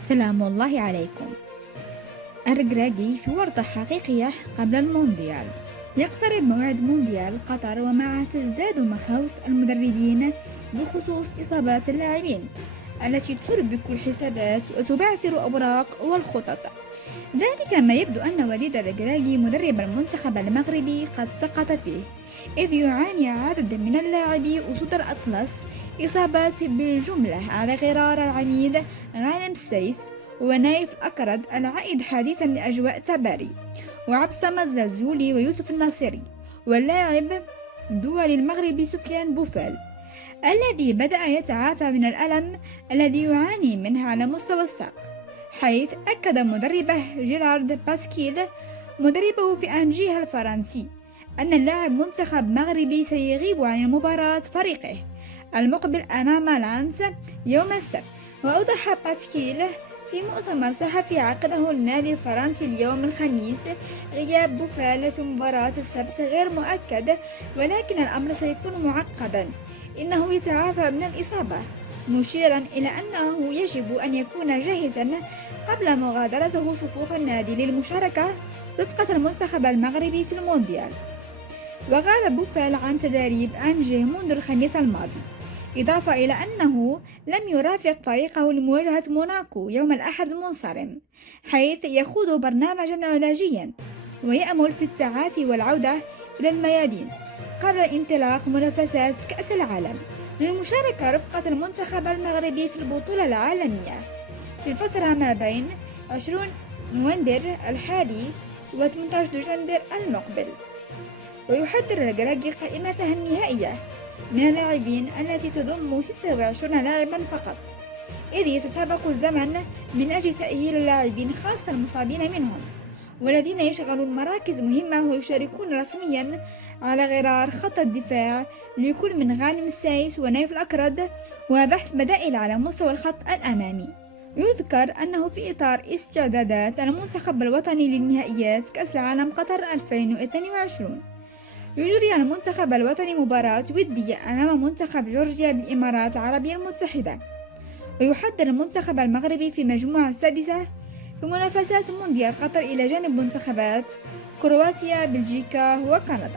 سلام الله عليكم. الركراكي في ورطة حقيقية قبل المونديال. يقترب موعد مونديال قطر، ومعه تزداد مخاوف المدربين بخصوص إصابات اللاعبين التي تربك الحسابات وتبعثر أوراق والخطط. ذلك ما يبدو أن وليد الركراكي مدرب المنتخب المغربي قد سقط فيه، إذ يعاني عدد من اللاعبي أسود الأطلس إصابات بالجملة، على غرار العميد غانم السيس ونايف الأكرد العائد حديثا لأجواء تباري، وعبسم الزلزولي ويوسف الناصري، واللاعب الدولي المغربي سفيان بوفال الذي بدأ يتعافى من الألم الذي يعاني منه على مستوى الساق، حيث أكد مدربه جيرارد باسكيل مدربه في أنجيها الفرنسي أن اللاعب منتخب مغربي سيغيب عن مباراة فريقه المقبل أمام لانس يوم السبت. وأوضح باسكيل في مؤتمر صحفي عقده النادي الفرنسي اليوم الخميس غياب بوفال في مباراة السبت غير مؤكد، ولكن الأمر سيكون معقدا، إنه يتعافى من الإصابة، مشيرا إلى أنه يجب أن يكون جاهزا قبل مغادرته صفوف النادي للمشاركة رفقة المنتخب المغربي في المونديال. وغاب بوفال عن تدريب أنجي منذ الخميس الماضي، إضافة إلى أنه لم يرافق فريقه لمواجهة موناكو يوم الأحد المنصرم، حيث يخوض برنامجا علاجيا ويأمل في التعافي والعودة إلى الميادين قبل انطلاق منافسات كأس العالم للمشاركة رفقة المنتخب المغربي في البطولة العالمية في الفترة ما بين 20 نوفمبر الحالي و 18 دجنبر المقبل. ويحضر الركراكي قائمته النهائية من اللاعبين التي تضم 26 لاعبا فقط، إذ يتسابق الزمن من أجل تأهيل اللاعبين خاصة المصابين منهم والذين يشغلون مراكز مهمة ويشاركون رسميا على غرار خط الدفاع لكل من غانم السايس ونايف الأكرد، وبحث بدائل على مستوى الخط الأمامي. يذكر أنه في إطار استعدادات المنتخب الوطني للنهائيات كأس العالم قطر 2022 يجري المنتخب الوطني مباراة ودية أمام منتخب جورجيا بالإمارات العربية المتحدة، ويحضر المنتخب المغربي في المجموعة السادسة في منافسات مونديال قطر إلى جانب منتخبات كرواتيا، بلجيكا وكندا.